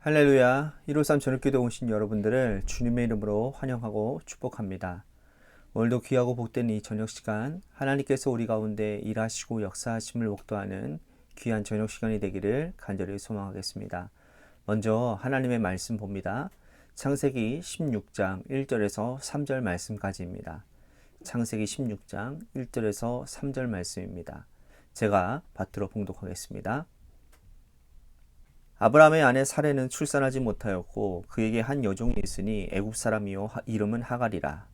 할렐루야. 153 저녁기도 오신 여러분들을 주님의 이름으로 환영하고 축복합니다. 오늘도 귀하고 복된 이 저녁 시간, 하나님께서 우리 가운데 일하시고 역사하심을 목도하는 귀한 저녁 시간이 되기를 간절히 소망하겠습니다. 먼저 하나님의 말씀 봅니다. 창세기 16장 1절에서 3절 말씀까지입니다. 창세기 16장 1절에서 3절 말씀입니다. 제가 받들어 봉독하겠습니다. 아브라함의 아내 사레는 출산하지 못하였고 그에게 한 여종이 있으니 애굽 사람이요 이름은 하갈이라.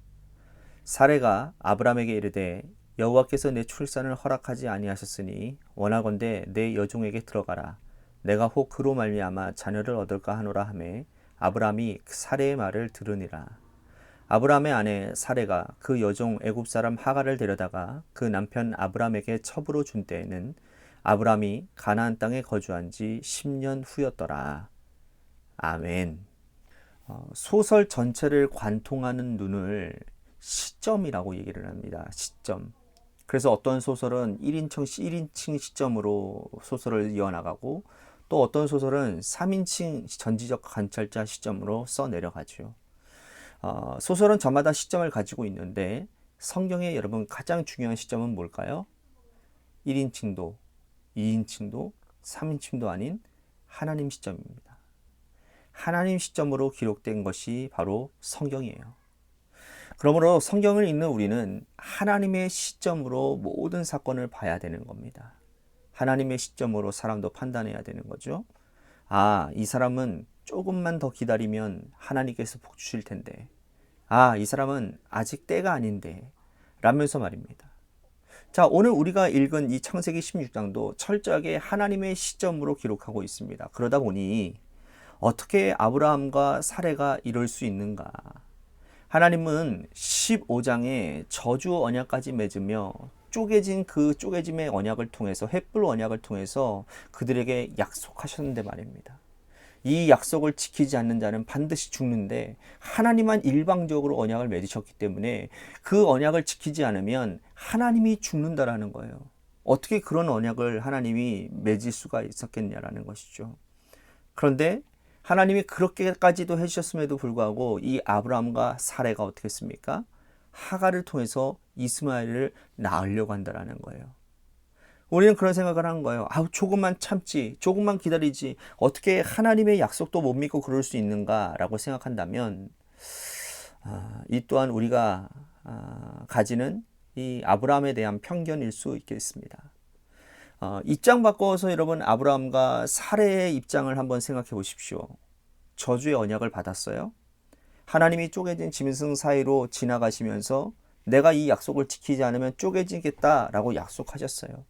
사레가 아브라함에게 이르되 여호와께서 내 출산을 허락하지 아니하셨으니 원하건대 내 여종에게 들어가라. 내가 혹 그로 말미암아 자녀를 얻을까 하노라 하매 아브라함이 사레의 말을 들으니라. 아브라함의 아내 사레가 그 여종 애굽 사람 하갈을 데려다가 그 남편 아브라함에게 첩으로 준 때에는 아브라함이 가나안 땅에 거주한 지 10년 후였더라. 아멘. 소설 전체를 관통하는 눈을 시점이라고 얘기를 합니다. 시점. 그래서 어떤 소설은 1인칭 시점으로 소설을 이어나가고 또 어떤 소설은 3인칭 전지적 관찰자 시점으로 써내려가죠. 소설은 저마다 시점을 가지고 있는데 성경에 여러분 가장 중요한 시점은 뭘까요? 1인칭도 2인칭도 3인칭도 아닌 하나님 시점입니다. 하나님 시점으로 기록된 것이 바로 성경이에요. 그러므로 성경을 읽는 우리는 하나님의 시점으로 모든 사건을 봐야 되는 겁니다. 하나님의 시점으로 사람도 판단해야 되는 거죠. 이 사람은 조금만 더 기다리면 하나님께서 복 주실 텐데. 이 사람은 아직 때가 아닌데. 라면서 말입니다. 자, 오늘 우리가 읽은 이 창세기 16장도 철저하게 하나님의 시점으로 기록하고 있습니다. 그러다 보니 어떻게 아브라함과 사레가 이럴 수 있는가? 하나님은 15장에 저주 언약까지 맺으며 쪼개진 그 쪼개짐의 언약을 통해서 횃불 언약을 통해서 그들에게 약속하셨는데 말입니다. 이 약속을 지키지 않는 자는 반드시 죽는데 하나님만 일방적으로 언약을 맺으셨기 때문에 그 언약을 지키지 않으면 하나님이 죽는다라는 거예요. 어떻게 그런 언약을 하나님이 맺을 수가 있었겠냐라는 것이죠. 그런데 하나님이 그렇게까지도 해주셨음에도 불구하고 이 아브라함과 사레가 어떻게 했습니까? 하갈을 통해서 이스마엘을 낳으려고 한다라는 거예요. 우리는 그런 생각을 하는 거예요. 조금만 참지, 조금만 기다리지. 어떻게 하나님의 약속도 못 믿고 그럴 수 있는가라고 생각한다면 이 또한 우리가 가지는 이 아브라함에 대한 편견일 수 있겠습니다. 입장 바꿔서 여러분 아브라함과 사레의 입장을 한번 생각해 보십시오. 저주의 언약을 받았어요. 하나님이 쪼개진 짐승 사이로 지나가시면서 내가 이 약속을 지키지 않으면 쪼개지겠다라고 약속하셨어요.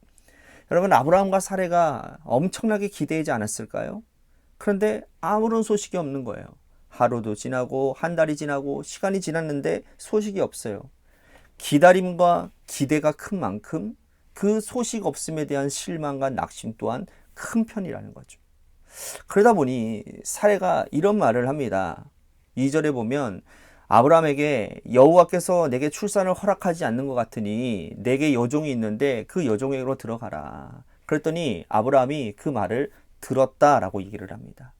여러분 아브라함과 사레가 엄청나게 기대하지 않았을까요? 그런데 아무런 소식이 없는 거예요. 하루도 지나고 한 달이 지나고 시간이 지났는데 소식이 없어요. 기다림과 기대가 큰 만큼 그 소식 없음에 대한 실망과 낙심 또한 큰 편이라는 거죠. 그러다 보니 사레가 이런 말을 합니다. 2절에 보면 아브라함에게 여호와께서 내게 출산을 허락하지 않는 것 같으니 내게 여종이 있는데 그 여종에게로 들어가라. 그랬더니 아브라함이 그 말을 들었다라고 얘기를 합니다.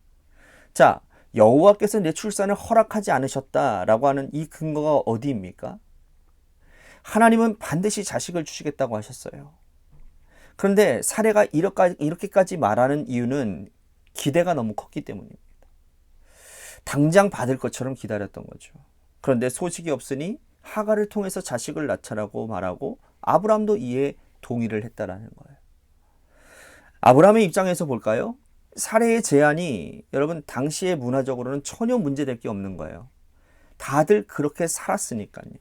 자, 여호와께서 내 출산을 허락하지 않으셨다라고 하는 이 근거가 어디입니까? 하나님은 반드시 자식을 주시겠다고 하셨어요. 그런데 사례가 이렇게까지 말하는 이유는 기대가 너무 컸기 때문입니다. 당장 받을 것처럼 기다렸던 거죠. 그런데 소식이 없으니 하갈을 통해서 자식을 낳자라고 말하고 아브라함도 이에 동의를 했다라는 거예요. 아브라함의 입장에서 볼까요? 사례의 제안이 여러분 당시의 문화적으로는 전혀 문제될 게 없는 거예요. 다들 그렇게 살았으니까요.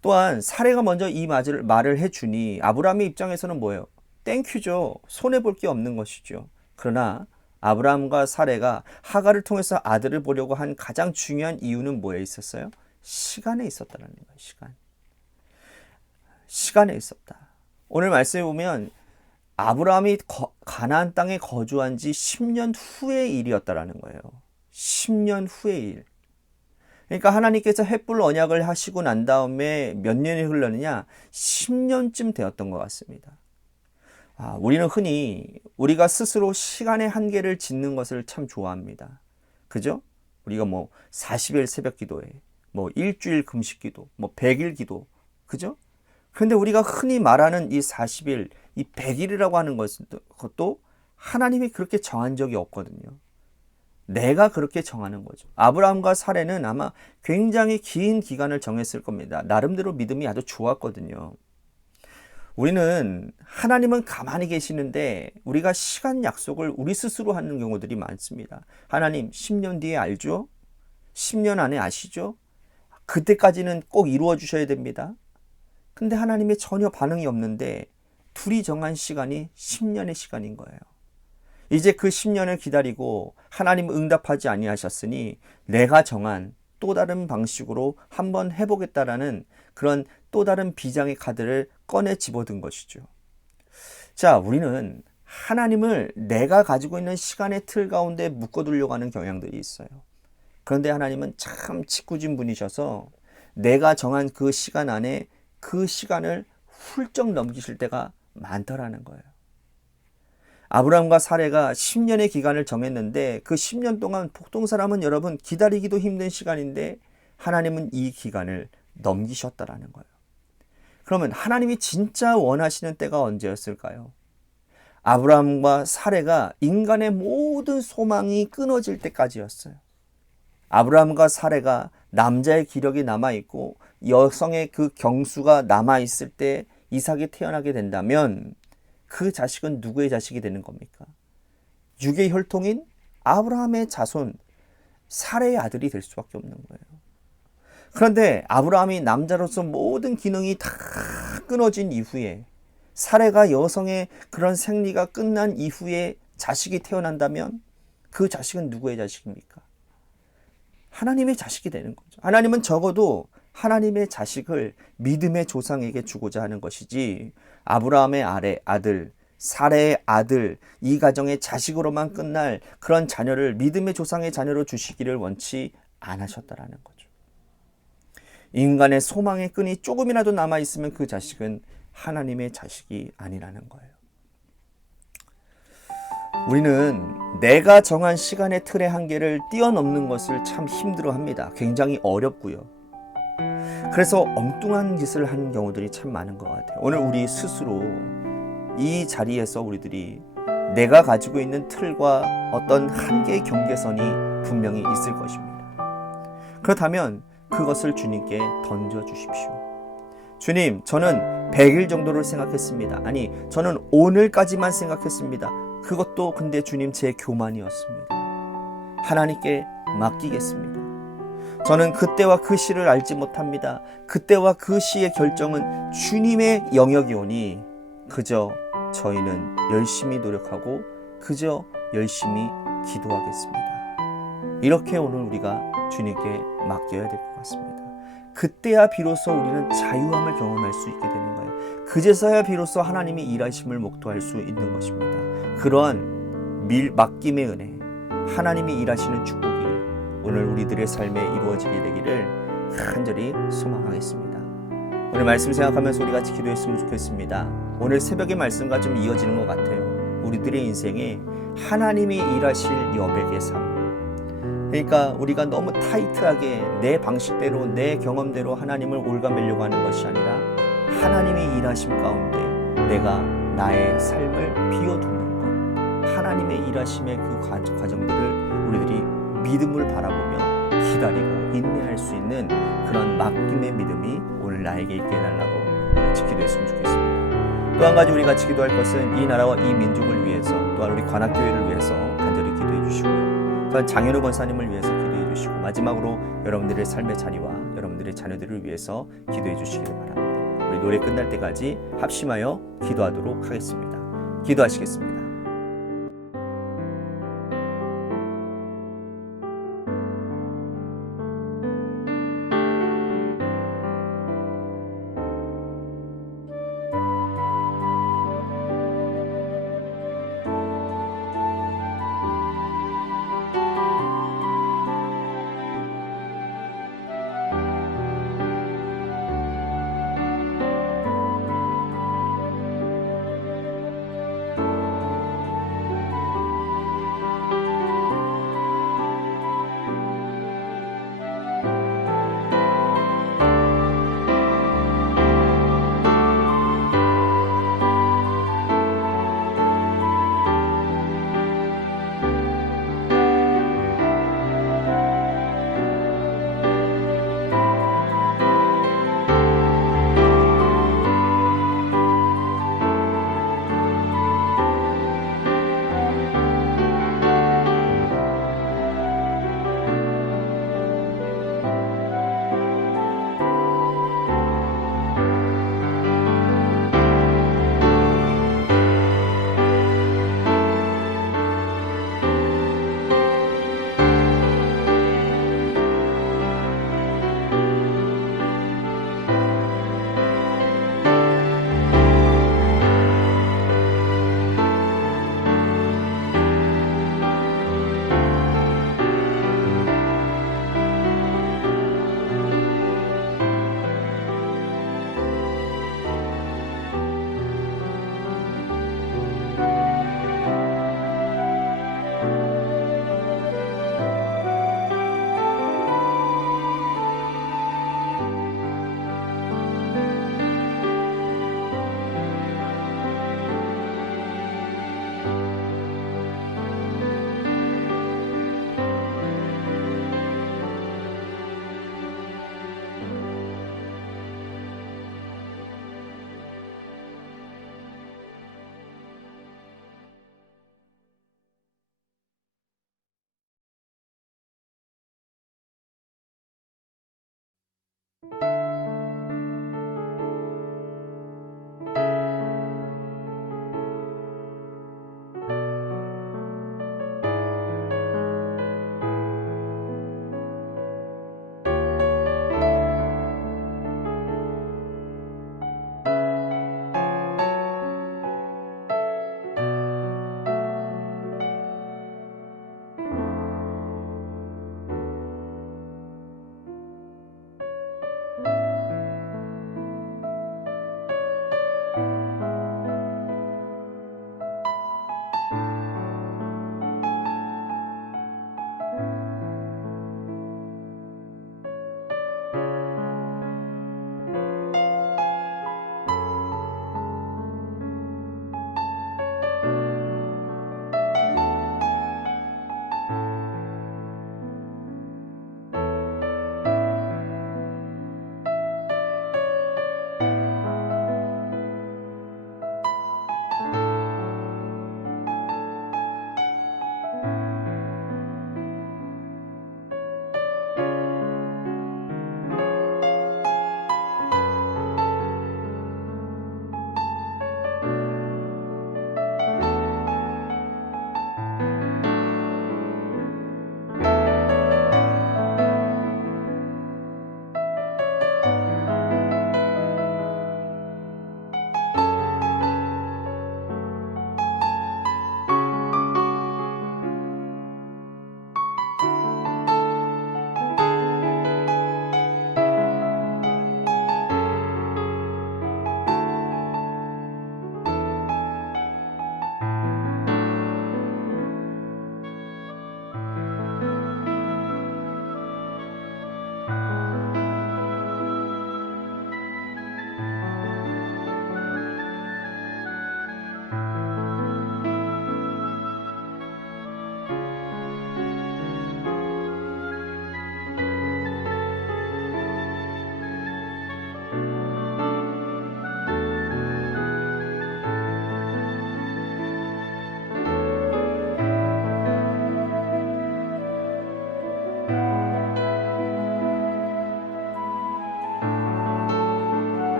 또한 사례가 먼저 이 말을 해주니 아브라함의 입장에서는 뭐예요? 땡큐죠. 손해볼 게 없는 것이죠. 그러나 아브라함과 사레가 하갈을 통해서 아들을 보려고 한 가장 중요한 이유는 뭐에 있었어요? 시간에 있었다는 거예요. 시간에 있었다. 오늘 말씀에 보면 아브라함이 가나안 땅에 거주한 지 10년 후의 일이었다라는 거예요. 10년 후의 일. 그러니까 하나님께서 횃불 언약을 하시고 난 다음에 몇 년이 흘렀느냐? 10년쯤 되었던 것 같습니다. 우리는 흔히 우리가 스스로 시간의 한계를 짓는 것을 참 좋아합니다. 그죠? 우리가 뭐 40일 새벽 기도에 뭐 일주일 금식 기도, 뭐 100일 기도. 그죠? 그런데 우리가 흔히 말하는 이 40일, 이 100일이라고 하는 것도 하나님이 그렇게 정한 적이 없거든요. 내가 그렇게 정하는 거죠. 아브라함과 사레는 아마 굉장히 긴 기간을 정했을 겁니다. 나름대로 믿음이 아주 좋았거든요. 우리는 하나님은 가만히 계시는데 우리가 시간 약속을 우리 스스로 하는 경우들이 많습니다. 하나님 10년 뒤에 알죠? 10년 안에 아시죠? 그때까지는 꼭 이루어 주셔야 됩니다. 근데 하나님의 전혀 반응이 없는데 둘이 정한 시간이 10년의 시간인 거예요. 이제 그 10년을 기다리고 하나님 응답하지 아니하셨으니 내가 정한 또 다른 방식으로 한번 해보겠다라는 그런 또 다른 비장의 카드를 꺼내 집어든 것이죠. 자, 우리는 하나님을 내가 가지고 있는 시간의 틀 가운데 묶어두려고 하는 경향들이 있어요. 그런데 하나님은 참 짓궂은 분이셔서 내가 정한 그 시간 안에 그 시간을 훌쩍 넘기실 때가 많더라는 거예요. 아브라함과 사레가 10년의 기간을 정했는데 그 10년 동안 보통 사람은 여러분 기다리기도 힘든 시간인데 하나님은 이 기간을 넘기셨다라는 거예요. 그러면 하나님이 진짜 원하시는 때가 언제였을까요? 아브라함과 사레가 인간의 모든 소망이 끊어질 때까지였어요. 아브라함과 사레가 남자의 기력이 남아있고 여성의 그 경수가 남아있을 때 이삭이 태어나게 된다면 그 자식은 누구의 자식이 되는 겁니까? 육의 혈통인 아브라함의 자손 사레의 아들이 될 수밖에 없는 거예요. 그런데 아브라함이 남자로서 모든 기능이 다 끊어진 이후에 사레가 여성의 그런 생리가 끝난 이후에 자식이 태어난다면 그 자식은 누구의 자식입니까? 하나님의 자식이 되는 거죠. 하나님은 적어도 하나님의 자식을 믿음의 조상에게 주고자 하는 것이지 아브라함의 아들, 사레의 아들, 이 가정의 자식으로만 끝날 그런 자녀를 믿음의 조상의 자녀로 주시기를 원치 않으셨다라는 거죠. 인간의 소망의 끈이 조금이라도 남아있으면 그 자식은 하나님의 자식이 아니라는 거예요. 우리는 내가 정한 시간의 틀의 한계를 뛰어넘는 것을 참 힘들어합니다. 굉장히 어렵고요. 그래서 엉뚱한 짓을 하는 경우들이 참 많은 것 같아요. 오늘 우리 스스로 이 자리에서 우리들이 내가 가지고 있는 틀과 어떤 한계의 경계선이 분명히 있을 것입니다. 그렇다면 그것을 주님께 던져주십시오. 주님, 저는 100일 정도를 생각했습니다. 아니, 저는 오늘까지만 생각했습니다. 그것도 근데 주님 제 교만이었습니다. 하나님께 맡기겠습니다. 저는 그때와 그 시를 알지 못합니다. 그때와 그 시의 결정은 주님의 영역이 오니 그저 저희는 열심히 노력하고 그저 열심히 기도하겠습니다. 이렇게 오늘 우리가 주님께 맡겨야 될 것 같습니다. 그때야 비로소 우리는 자유함을 경험할 수 있게 되는 거예요. 그제서야 비로소 하나님이 일하심을 목도할 수 있는 것입니다. 그러한 맡김의 은혜, 하나님이 일하시는 축복이 오늘 우리들의 삶에 이루어지게 되기를 간절히 소망하겠습니다. 오늘 말씀 생각하면서 우리 같이 기도했으면 좋겠습니다. 오늘 새벽의 말씀과 좀 이어지는 것 같아요. 우리들의 인생에 하나님이 일하실 여백의 삶. 그러니까 우리가 너무 타이트하게 내 방식대로 내 경험대로 하나님을 올가매려고 하는 것이 아니라 하나님의 일하심 가운데 내가 나의 삶을 비워두는 것, 하나님의 일하심의 그 과정들을 우리들이 믿음을 바라보며 기다리고 인내할 수 있는 그런 맡김의 믿음이 오늘 나에게 있게 해달라고 같이 기도했으면 좋겠습니다. 또 한 가지 우리 같이 기도할 것은 이 나라와 이 민족을 위해서, 또한 우리 관악교회를 위해서 간절히 기도해 주시고요. 또한 장현우 권사님을 위해서 기도해 주시고, 마지막으로 여러분들의 삶의 자리와 여러분들의 자녀들을 위해서 기도해 주시길 바랍니다. 우리 노래 끝날 때까지 합심하여 기도하도록 하겠습니다. 기도하시겠습니다.